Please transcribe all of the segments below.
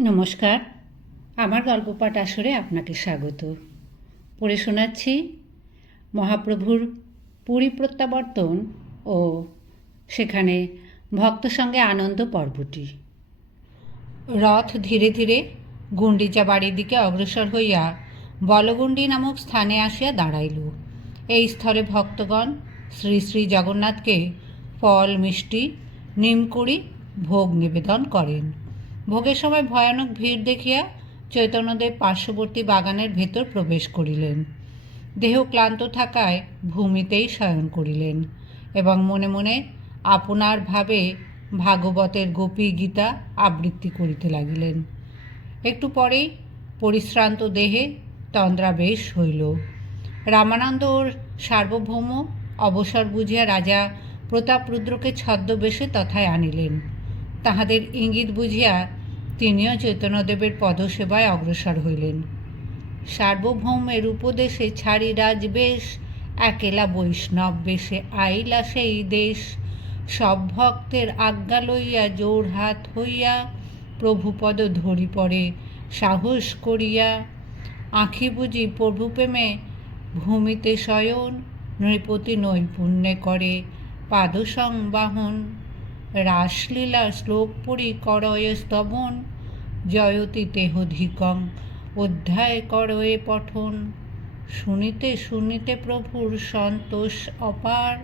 নমস্কার। আমার গল্প পাঠ আসরে আপনাকে স্বাগত। পড়ে শোনাচ্ছি মহাপ্রভুর পুরী প্রত্যাবর্তন ও সেখানে ভক্ত সঙ্গে আনন্দ পর্বটি। রথ ধীরে ধীরে গুন্ডিচা বাড়ির দিকে অগ্রসর হইয়া বলগুন্ডি নামক স্থানে আসিয়া দাঁড়াইল। এই স্থলে ভক্তগণ শ্রী শ্রী জগন্নাথকে ফল, মিষ্টি, নিমকুড়ি ভোগ নিবেদন করেন। ভোগের সময় ভয়ানক ভিড় দেখিয়া চৈতন্যদেব পার্শ্ববর্তী বাগানের ভেতর প্রবেশ করিলেন। দেহ ক্লান্ত থাকায় ভূমিতেই শয়ন করিলেন এবং মনে মনে আপনার ভাবে ভাগবতের গোপী গীতা আবৃত্তি করিতে লাগিলেন। একটু পরেই পরিশ্রান্ত দেহে তন্দ্রাবেশ হইল। রামানন্দ ওর সার্বভৌম অবসর বুঝিয়া রাজা প্রতাপরুদ্রকে ছদ্মবেশে তথায় আনিলেন। তাহাদের ইঙ্গিত বুঝিয়া তিনিও চৈতন্যদেবের পদসেবায় অগ্রসর হইলেন। সার্বভৌমের উপদেশে ছাড়ি রাজবেশ, একেলা বৈষ্ণব বেশে আইলা সেই দেশ। সব ভক্তের আজ্ঞা লইয়া জোর হাত হইয়া প্রভুপদ ধরি পড়ে, সাহস করিয়া। আঁখি বুঝি প্রভু প্রেমে, ভূমিতে শয়ন, নৃপতি নৈপুণ্যে করে, পাদসংবাহন। রাসলীলা শ্লোক পড়ি করয়ে স্তবন, জয়তি তেহধিকং অধ্যায় করয়ে পঠন। শুনিতে শুনিতে প্রভুর সন্তোষ অপার।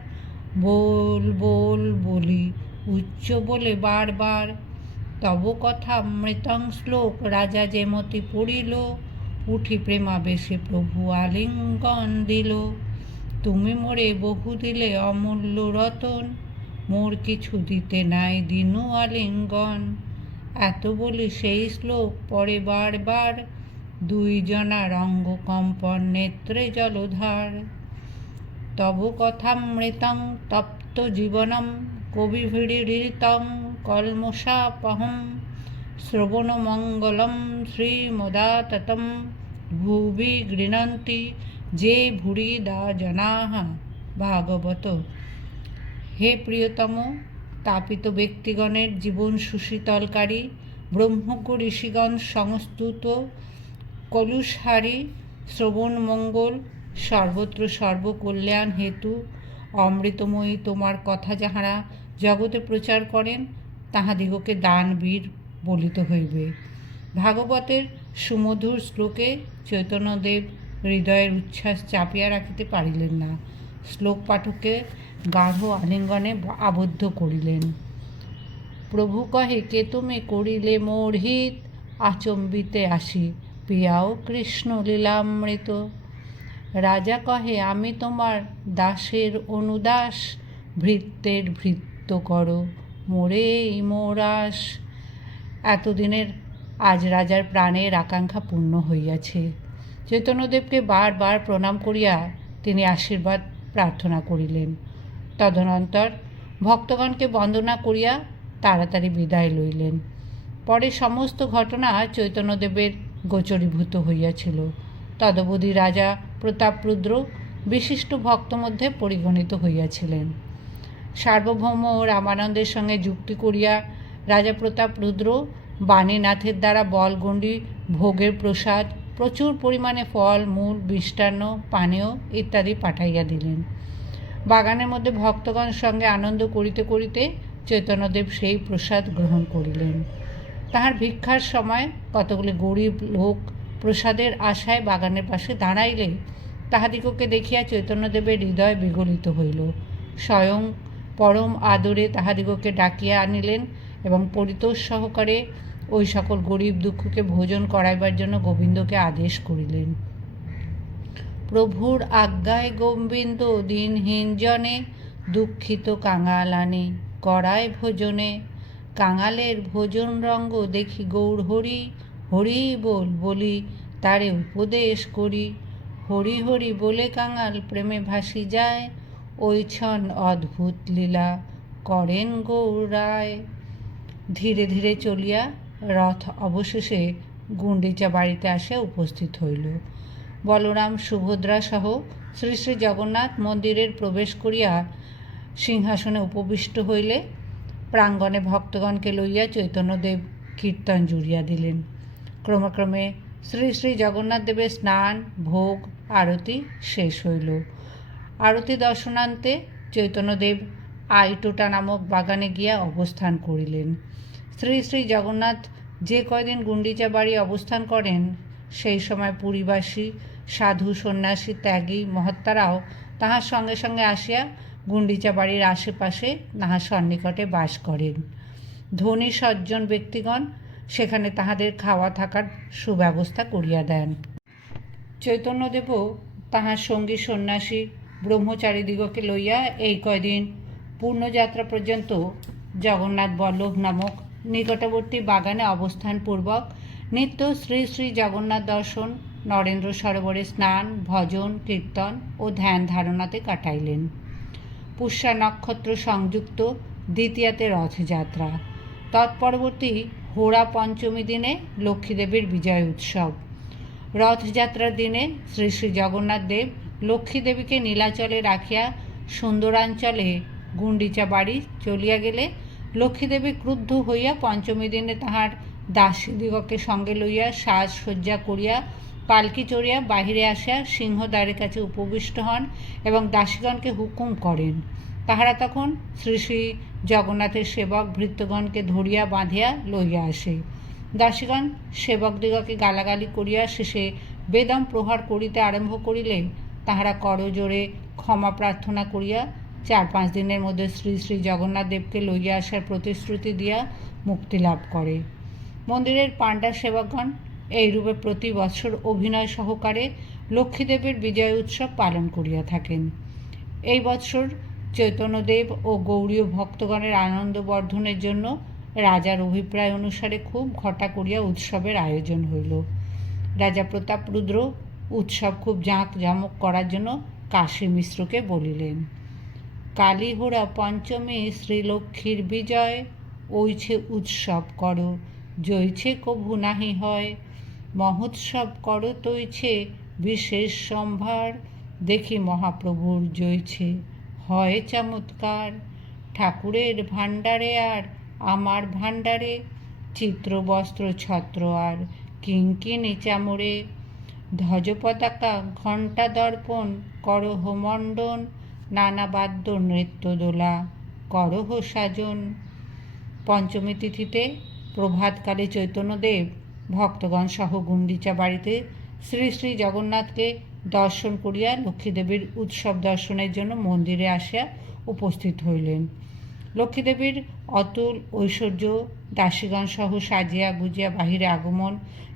বল বল বলি, উচ্চ বলে বারবার তব কথা মৃতং শ্লোক, রাজা যেমতি পড়িল, উঠি প্রেমাবেশে প্রভু আলিঙ্গন দিল। তুমি মোরে বহু দিলে অমূল্য রতন। মোর কিছু দিতে নাই দিনু আলিঙ্গন। এত বলি সেই শ্লোক পরে বারবার দুইজনার অঙ্গ কম্পন নেত্রে জলধার। তব কথামৃতং তপ্ত জীবনম কবিভিড়িতং কলমশাপহম শ্রবণমঙ্গলম শ্রীমদাততম, ভুবি গৃণন্তি যে ভুরিদা জনাঃ ভাগবত হে প্রিয়তম তাপিত ব্যক্তিগণের জীবন সুশীতলকারী, ব্রহ্মজ্ঞ ঋষিগণ সংস্তুত, কলুষহারী শ্রবণ মঙ্গল সর্বত্র সর্বকল্যাণ হেতু, অমৃতময়ী তোমার কথা যাহারা জগতে প্রচার করেন, তাহাদিগকে দান বীর বলিত হইবে। ভাগবতের সুমধুর শ্লোকে চৈতন্যদেব হৃদয়ের উচ্ছ্বাস চাপিয়া রাখিতে পারিলেন না। শ্লোক পাঠকে গাঢ় আলিঙ্গনে আবদ্ধ করিলেন। প্রভু কহে, কে তুমি করিলে মোর হিত? আচম্বিতে আসি, পিয়াও কৃষ্ণ লীলামৃত। রাজা কহে, আমি তোমার দাসের অনুদাস, ভৃত্যের ভৃত্য করো মোরে মোরাস এতদিনের আজ রাজার প্রাণের আকাঙ্ক্ষা পূর্ণ হইয়াছে। চৈতন্যদেবকে বারবার প্রণাম করিয়া তিনি আশীর্বাদ প্রার্থনা করিলেন। তদনন্তর ভক্তগণকে বন্দনা করিয়া তাড়াতাড়ি বিদায় লইলেন। পরে সমস্ত ঘটনা চৈতন্যদেবের গোচরীভূত হইয়াছিল। তদবধি রাজা প্রতাপরুদ্র বিশিষ্ট ভক্ত মধ্যে পরিগণিত হইয়াছিলেন। সার্বভৌম ও রামানন্দের সঙ্গে যুক্তি করিয়া রাজা প্রতাপরুদ্র বাণীনাথের দ্বারা বলগণ্ডি, ভোগের প্রসাদ, প্রচুর পরিমাণে ফল, মূল, মিষ্টান্ন, পানীয় ইত্যাদি পাঠাইয়া দিলেন। বাগানের মধ্যে ভক্তগণ সঙ্গে আনন্দ করিতে করিতে চৈতন্যদেব সেই প্রসাদ গ্রহণ করিলেন। তাহার ভিক্ষার সময় কতগুলি গরিব লোক প্রসাদের আশায় বাগানের পাশে দাঁড়াইলে তাহাদিগকে দেখিয়া চৈতন্যদেবের হৃদয় বিগলিত হইল। স্বয়ং পরম আদরে তাহাদিগকে ডাকিয়া আনিলেন এবং পরিতোষ সহকারে ওই সকল গরিব দুঃখকে ভোজন করাইবার জন্য গোবিন্দকে আদেশ করিলেন। প্রভুর আজ্ঞায় গোবিন্দ দিনহীন জনে দুঃখিত কাঙাল আনে করায় ভোজনে। কাঙালের ভোজন রঙ্গ দেখি গৌর হরি হরি বল বলি তারে উপদেশ করি। হরি হরি বলে কাঙাল প্রেমে ভাসি যায়, ওই ছন অদ্ভুত লীলা করেন গৌর রায়। ধীরে ধীরে চলিয়া রথ অবশেষে গুন্ডিচা বাড়িতে আসে উপস্থিত হইল। বলরাম সুভদ্রা সহ শ্রী শ্রী জগন্নাথ মন্দিরের প্রবেশ করিয়া সিংহাসনে উপবিষ্ট হইলে প্রাঙ্গণে ভক্তগণকে লইয়া চৈতন্যদেব কীর্তন জুড়িয়া দিলেন। ক্রমক্রমে শ্রী শ্রী জগন্নাথ দেবের স্নান, ভোগ, আরতি শেষ হইল। আরতি দর্শনান্তে চৈতন্যদেব আইটোটা নামক বাগানে গিয়া অবস্থান করিলেন। শ্রী শ্রী জগন্নাথ যে কয়দিন গুন্ডিচা বাড়ি অবস্থান করেন, সেই সময় পুরীবাসী সাধু সন্ন্যাসী ত্যাগী মহাত্মারাও তাহার সঙ্গে সঙ্গে আসিয়া গুন্ডিচা বাড়ির আশেপাশে তাহার সন্নিকটে বাস করেন। ধনী সজ্জন ব্যক্তিগণ সেখানে তাহাদের খাওয়া থাকার সুব্যবস্থা করিয়া দেন। চৈতন্যদেবও তাহার সঙ্গী সন্ন্যাসী ব্রহ্মচারীদিগকে লইয়া এই কয়দিন পূর্ণযাত্রা পর্যন্ত জগন্নাথ বল্লভ নামক নিকটবর্তী বাগানে অবস্থানপূর্বক নিত্য শ্রী শ্রী জগন্নাথ দর্শন নরেন্দ্র সরোবরে স্নান, ভজন, কীর্তন ও ধ্যান ধারণাতে কাটাইলেন। পুষ্যা নক্ষত্র সংযুক্ত দ্বিতীয়াতে রথযাত্রা। তৎপরবর্তী হোড়া পঞ্চমী দিনে লক্ষ্মীদেবীর বিজয় উৎসব। রথযাত্রার দিনে শ্রী শ্রী জগন্নাথ দেব লক্ষ্মীদেবীকে নীলাচলে রাখিয়া সুন্দরাঞ্চলে গুন্ডিচা বাড়ি চলিয়া গেলে লক্ষ্মীদেবী ক্রুদ্ধ হইয়া পঞ্চমী দিনে তাহার দাসীদিগকে সঙ্গে লইয়া সাজসজ্জা করিয়া পালকি চড়িয়া বাহিরে আসিয়া সিংহদ্বারের কাছে উপবিষ্ট হন এবং দাসীগণকে হুকুম করেন। তাহারা তখন শ্রী শ্রী জগন্নাথের সেবক ভৃত্যগণকে ধরিয়া বাঁধিয়া লইয়া আসে। দাসীগণ সেবকদিগকে গালাগালি করিয়া শেষে বেদম প্রহার করিতে আরম্ভ করিলে তাহারা করজোরে ক্ষমা প্রার্থনা করিয়া চার পাঁচ দিনের মধ্যে শ্রী শ্রী জগন্নাথ দেবকে লইয়া আসার প্রতিশ্রুতি দিয়া মুক্তি লাভ করে। মন্দিরের পাণ্ডা সেবকগণ এইরূপে প্রতি বছর অভিনয় সহকারে লক্ষ্মীদেবের বিজয় উৎসব পালন করিয়া থাকেন। এই বৎসর চৈতন্যদেব ও গৌরীয় ভক্তগণের আনন্দ বর্ধনের জন্য রাজার অভিপ্রায় অনুসারে খুব ঘটা করিয়া উৎসবের আয়োজন হইল। রাজা প্রতাপ রুদ্র উৎসব খুব জাঁক জামক করার জন্য কাশী মিশ্রকে বলিলেন, কালীহোড়া পঞ্চমী শ্রীলক্ষ্মীর বিজয় ওইছে উৎসব করো জয়ছে কভু নাহি হয় মহোৎসব করো তৈছে, বিশেষ সম্ভার দেখি মহাপ্রভুর জয়ছে। হয় চমৎকার, ঠাকুরের ভাণ্ডারে আর আমার ভাণ্ডারে, চিত্র, বস্ত্র, ছত্র আর কিঙ্কিনি চামড়ে ধ্বজ পতাকা ঘণ্টা দর্পণ, করহ মণ্ডন, নানা বাদ্য নৃত্য দোলা, করহ সাজন। পঞ্চমী তিথিতে প্রভাতকালে চৈতন্যদেব ভক্তগণ সহ গুন্ডিচা বাড়িতে শ্রী শ্রী জগন্নাথকে দর্শন করিয়া লক্ষ্মীদেবীর উৎসব দর্শনের জন্য মন্দিরে আসিয়া উপস্থিত হইলেন। লক্ষ্মীদেবীর অতুল ঐশ্বর্য দাসীগণ সহ সাজিয়া গুজিয়া বাহিরে আগমন,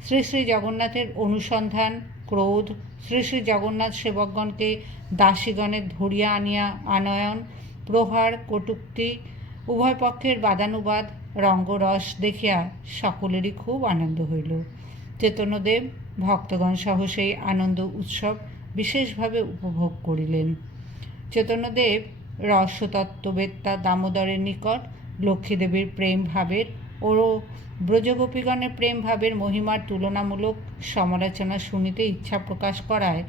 শ্রী শ্রী জগন্নাথের অনুসন্ধান, ক্রোধ, শ্রী শ্রী জগন্নাথ সেবকগণকে দাসীগণের ধরিয়া আনিয়া, আনয়ন, প্রহার, কটুক্তি উভয় পক্ষের বাদানুবাদ, রঙ্গরস দেখিয়া সকলেরই খুব আনন্দ হইল। চেতনদেব ভক্তগণ সহ সেই আনন্দ উৎসব বিশেষভাবে উপভোগ করিলেন। চেতনদেব রসতত্ত্ববেত্তা দামোদরের নিকট লক্ষ্মীদেবীর প্রেম ভাবের ও ব্রজগোপীগণের প্রেম ভাবের মহিমার তুলনামূলক সমালোচনা শুনিতে ইচ্ছা প্রকাশ করায়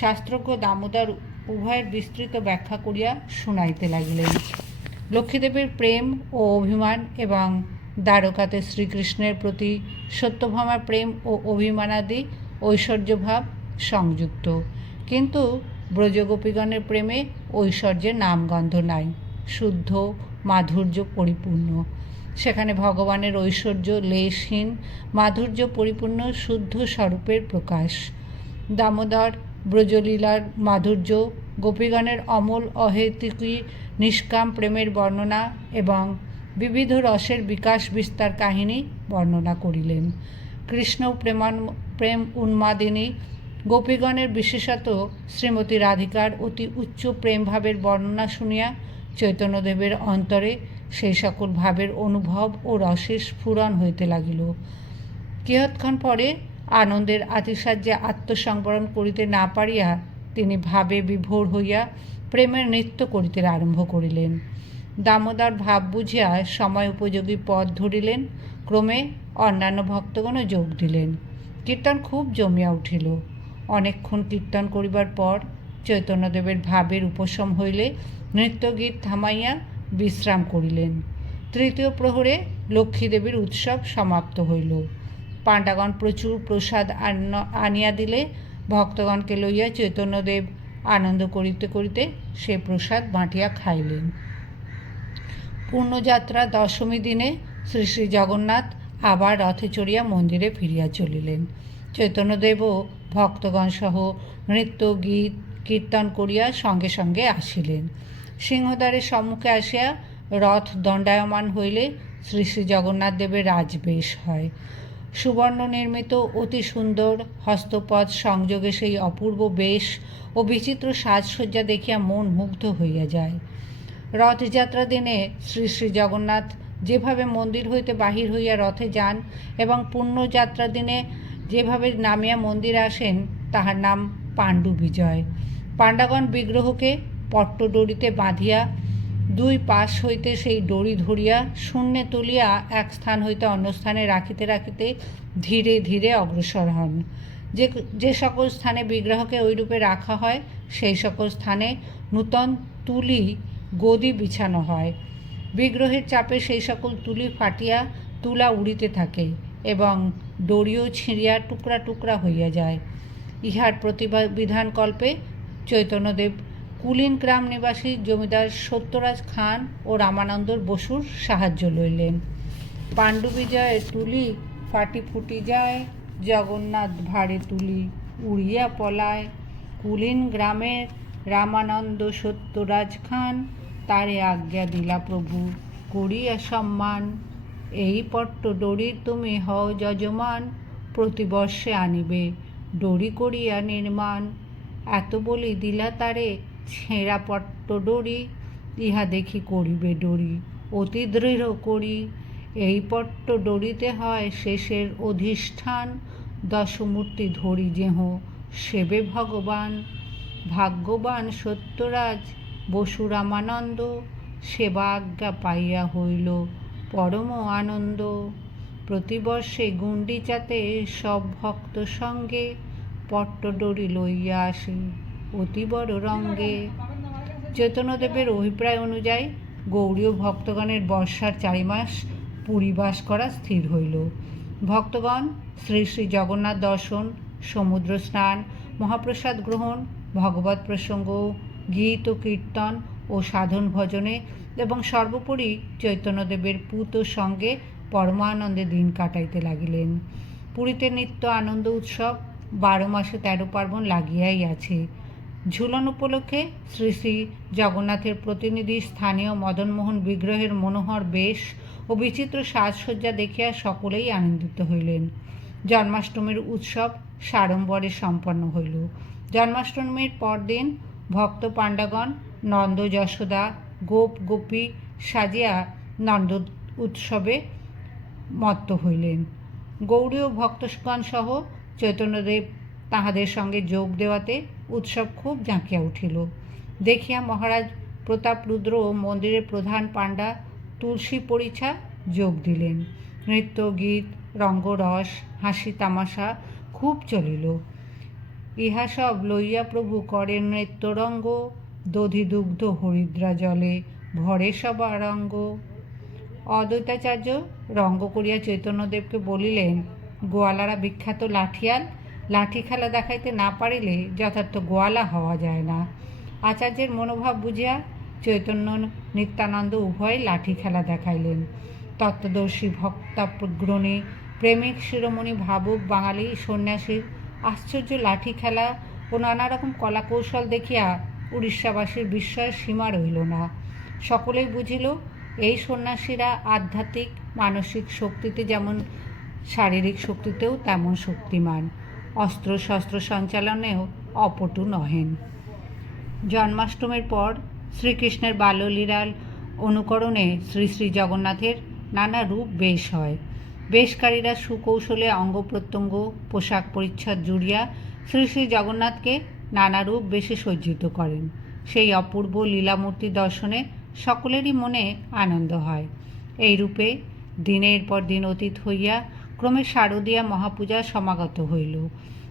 শাস্ত্রজ্ঞ দামোদর উভয়ের বিস্তৃত ব্যাখ্যা করিয়া শুনাইতে লাগিলেন। লক্ষ্মীদেবীর প্রেম ও অভিমান এবং দ্বারকাতে শ্রীকৃষ্ণের প্রতি সত্যভামার প্রেম ও অভিমানাদি ঐশ্বর্যভাব সংযুক্ত। কিন্তু ব্রজগোপীগণের প্রেমে ঐশ্বর্যের নামগন্ধ নাই, শুদ্ধ, মাধুর্য পরিপূর্ণ। সেখানে ভগবানের ঐশ্বর্য লেশহীন, মাধুর্য পরিপূর্ণ, শুদ্ধ স্বরূপের প্রকাশ। দামোদর ব্রজলীলার মাধুর্য গোপীগণের অমল অহেতুকী নিষ্কাম প্রেমের বর্ণনা এবং বিবিধ রসের বিকাশ বিস্তার কাহিনী বর্ণনা করিলেন। কৃষ্ণ প্রেমান, প্রেম উন্মাদিনী গোপীগণের বিশেষত শ্রীমতী রাধিকার অতি উচ্চ প্রেমভাবের বর্ণনা শুনিয়া চৈতন্যদেবের অন্তরে সেই সকল ভাবের অনুভব ও রসের স্ফুরণ হইতে লাগিল। কিয়ৎক্ষণ পরে আনন্দের আতিশায্যে আত্মসংবরণ করিতে না পারিয়া তিনি ভাবে বিভোর হইয়া প্রেমের নৃত্য করিতে আরম্ভ করিলেন। দামোদর ভাব বুঝিয়া সময় উপযোগী পথ ধরিলেন। ক্রমে অন্যান্য ভক্তগণও যোগ দিলেন। কীর্তন খুব জমিয়া উঠিল। অনেকক্ষণ কীর্তন করিবার পর চৈতন্যদেবের ভাবের উপশম হইলে নৃত্যগীত থামাইয়া বিশ্রাম করিলেন। তৃতীয় প্রহরে লক্ষ্মীদেবীর উৎসব সমাপ্ত হইল। পাণ্ডাগণ প্রচুর প্রসাদ আন- আনিয়া দিলে ভক্তগণকে লইয়া চৈতন্যদেব আনন্দ করিতে করিতে সে প্রসাদ বাঁটিয়া খাইলেন। পূর্ণযাত্রা দশমী দিনে শ্রী শ্রী জগন্নাথ আবার রথে চড়িয়া মন্দিরে ফিরিয়া চলিলেন। চৈতন্যদেবও ভক্তগণ সহ নৃত্য, গীত, কীর্তন করিয়া সঙ্গে সঙ্গে আসিলেন। সিংহদ্বারের সম্মুখে আসিয়া রথ দণ্ডায়মান হইলে শ্রী শ্রী জগন্নাথ দেবের রাজবেশ হয়। সুবর্ণ নির্মিত অতি সুন্দর হস্তপদ সংযোগে সেই অপূর্ব বেশ ও বিচিত্র সাজসজ্জা দেখিয়া মন মুগ্ধ হইয়া যায়। রথযাত্রা দিনে শ্রী শ্রী জগন্নাথ যেভাবে মন্দির হইতে বাহির হইয়া রথে যান এবং পুণ্যযাত্রা দিনে যেভাবে নামিয়া মন্দিরে আসেন, তাহার নাম পাণ্ডু বিজয় পাণ্ডাগণ বিগ্রহকে পট্টডড়িতে বাঁধিয়া দুই পাশ হইতে সেই দড়ি ধরিয়া শূন্যে তুলিয়া এক স্থান হইতে অন্য স্থানে রাখিতে রাখিতে ধীরে ধীরে অগ্রসর হন। যে যে সকল স্থানে বিগ্রহকে ওইরূপে রাখা হয়, সেই সকল স্থানে নূতন তুলি গদি বিছানো হয়। বিগ্রহের চাপে সেই সকল তুলি ফাটিয়া তুলা উড়িতে থাকে এবং দড়িও ছিঁড়িয়া টুকরা টুকরা হইয়া যায়। ইহার প্রতিবিধান কল্পে চৈতন্যদেব কুলিন গ্রাম নিবাসী জমিদার সত্যরাজ খান ও রামানন্দর বসুর সাহায্য লইলেন। পাণ্ডু বিজয়ের তুলি ফাটি ফুটি যায়, জগন্নাথ ভারে তুলি উড়িয়া পলায়। কুলিন গ্রামের রামানন্দ সত্যরাজ খান তারে আজ্ঞা দিলা প্রভু, করিয়া সম্মান। এই পট্ট ডরি তুমি হও যজমান প্রতিবর্ষে আনিবে ডরি করিয়া নির্মাণ। এত বলি দিলা তারে ছেঁড়া পট্ট ডরি, ইহা দেখি করিবে ডরি, অতি দৃঢ় করি। এই পট্ট ডরিতে হয় শেষের অধিষ্ঠান, দশমূর্তি ধরি যেহ, সেবে ভগবান। ভাগ্যবান সত্যরাজ বসু রামানন্দ সেবা আজ্ঞা পাইয়া হইল পরম আনন্দ। প্রতিবর্ষে গুণ্ডিচাতে সব ভক্ত সঙ্গে পট্টডরি লইয়া আসে। অতি বড় রঙ্গে চৈতন্যদেবের অভিপ্রায় অনুযায়ী গৌরীয় ভক্তগণের বর্ষার চারি মাস পুরীবাস করা স্থির হইল। ভক্তগণ শ্রী শ্রী জগন্নাথ দর্শন, সমুদ্র স্নান, মহাপ্রসাদ গ্রহণ, ভগবত প্রসঙ্গ, গীত ও কীর্তন ও সাধন ভজনে এবং সর্বোপরি চৈতন্যদেবের পুত সঙ্গে পরমানন্দে দিন কাটাইতে লাগিলেন। পুরীতে নিত্য আনন্দ উৎসব বারো মাসে তেরো পার্বণ লাগিয়াই আছে। ঝুলন উপলক্ষে শ্রী শ্রী জগন্নাথের প্রতিনিধি স্থানীয় মদনমোহন বিগ্রহের মনোহর বেশ ও বিচিত্র সাজসজ্জা দেখিয়া সকলেই আনন্দিত হইলেন। জন্মাষ্টমীর উৎসব সাড়ম্বরে সম্পন্ন হইল। জন্মাষ্টমীর পরদিন ভক্ত পাণ্ডাগণ নন্দ যশোদা, গোপ গোপী সাজিয়া নন্দ উৎসবে মত্ত হইলেন। গৌরীয় ভক্তগণ সহ চৈতন্যদেব তাহাদের সঙ্গে যোগ দেওয়াতে উৎসব খুব জাঁকিয়া উঠিল। দেখিয়া মহারাজ প্রতাপরুদ্র ও মন্দিরের প্রধান পাণ্ডা তুলসী পরিছা যোগ দিলেন। নৃত্য, গীত, রঙ্গরস, হাসি, তামাশা খুব চলিল। ইহা সব লইয়া প্রভু করেন নৃত্যরঙ্গ, দধিদুগ্ধ হরিদ্রা জলে ভরে সবারঙ্গ অদ্বৈতাচার্য রঙ্গ করিয়া চৈতন্যদেবকে বলিলেন, গোয়ালারা বিখ্যাত লাঠিয়াল লাঠি খেলা দেখাইতে না পারিলে যথার্থ গোয়ালা হওয়া যায় না। আচার্যের মনোভাব বুঝিয়া চৈতন্য নিত্যানন্দ উভয় লাঠি খেলা দেখাইলেন। তত্ত্বদর্শী ভক্তাগ্রণী প্রেমিক শিরোমণি ভাবুক বাঙালি সন্ন্যাসীর আশ্চর্য লাঠি খেলা ও নানা রকম কলাকৌশল দেখিয়া উড়িষ্যাবাসীর বিস্ময়ের সীমা রইল না। সকলেই বুঝিল, এই সন্ন্যাসীরা আধ্যাত্মিক, মানসিক শক্তিতে যেমন, শারীরিক শক্তিতেও তেমন শক্তিমান। অস্ত্র শস্ত্র সঞ্চালনেও অপটু নহেন। জন্মাষ্টমীর পর শ্রীকৃষ্ণের বাল্যলীলার অনুকরণে শ্রী শ্রী জগন্নাথের নানা রূপ বেশ হয়। বেশকারীরা সুকৌশলে অঙ্গ প্রত্যঙ্গ, পোশাক পরিচ্ছদ জুড়িয়া শ্রী শ্রী জগন্নাথকে নানা রূপ বেশে সজ্জিত করেন। সেই অপূর্ব লীলামূর্তি দর্শনে সকলেরই মনে আনন্দ হয়। এই রূপে দিনের পর দিন অতীত হইয়া ক্রমে শারদীয়া মহাপূজা সমাগত হইল।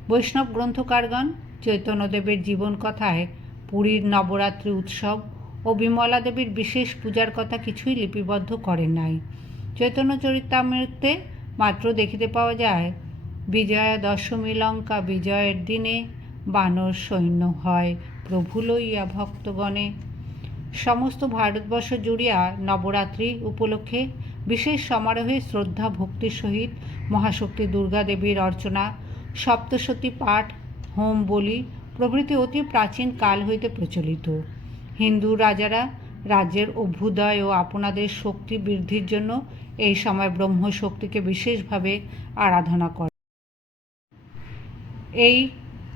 বৈষ্ণব গ্রন্থকারগণ চৈতন্যদেবের জীবন কথায় পুরীর নবরাত্রি উৎসব ও বিমলা দেবীর বিশেষ পূজার কথা কিছুই লিপিবদ্ধ করেন নাই। চৈতন্য চরিতামৃতে মাত্র দেখিতে পাওয়া যায়, বিজয়া দশমী লঙ্কা বিজয়ের দিনে বানর সৈন্য হয় প্রভু লইয়া ভক্তগণে। সমস্ত ভারতবর্ষ জুড়িয়া নবরাত্রি উপলক্ষে বিশেষ সমারোহে শ্রদ্ধা ভক্তির সহিত মহাশক্তি দুর্গা দেবীর অর্চনা, সপ্তশতী পাঠ, হোম বলি প্রভৃতি অতি প্রাচীন কাল হইতে প্রচলিত। হিন্দু রাজারা রাজ্যের অভ্যুদয় ও আপনাদের শক্তি বৃদ্ধির জন্য এই সময় ব্রহ্মশক্তিকে বিশেষভাবে আরাধনা করে এই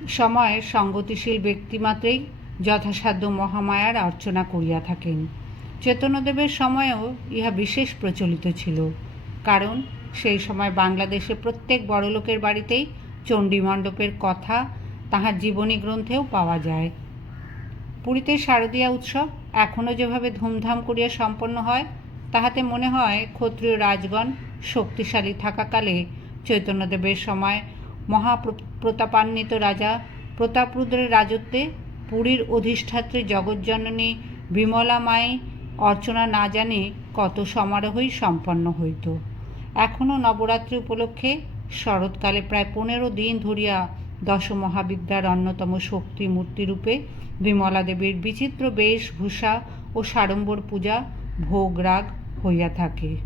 সময় সঙ্গতিশীল ব্যক্তিমাত্রেই যথাসাধ্য মহামায়ার অর্চনা করিয়া থাকেন। চৈতন্যদেবের সময়েও ইহা বিশেষ প্রচলিত ছিল। কারণ সেই সময় বাংলাদেশে প্রত্যেক বড়লোকের বাড়িতেই চণ্ডী মণ্ডপের কথা তাহার জীবনী গ্রন্থেও পাওয়া যায়। পুরীতে শারদীয়া উৎসব এখনও যেভাবে ধুমধাম করিয়া সম্পন্ন হয়, তাহাতে মনে হয় ক্ষত্রিয় রাজগণ শক্তিশালী থাকাকালে চৈতন্যদেবের সময় মহাপ্রতাপান্বিত রাজা প্রতাপরুদ্রের রাজত্বে পুরীর অধিষ্ঠাত্রী জগজ্জননী বিমলা মাই অর্চনা না জানে কত সমারোহই সম্পন্ন হইত। এখনও নবরাত্রি উপলক্ষে শরৎকালে প্রায় পনেরো দিন ধরিয়া দশমহাবিদ্যার অন্যতম শক্তি মূর্তিরূপে বিমলা দেবীর বিচিত্র বেশভূষা ও সাড়ম্বর পূজা ভোগ রাগ হইয়া থাকে।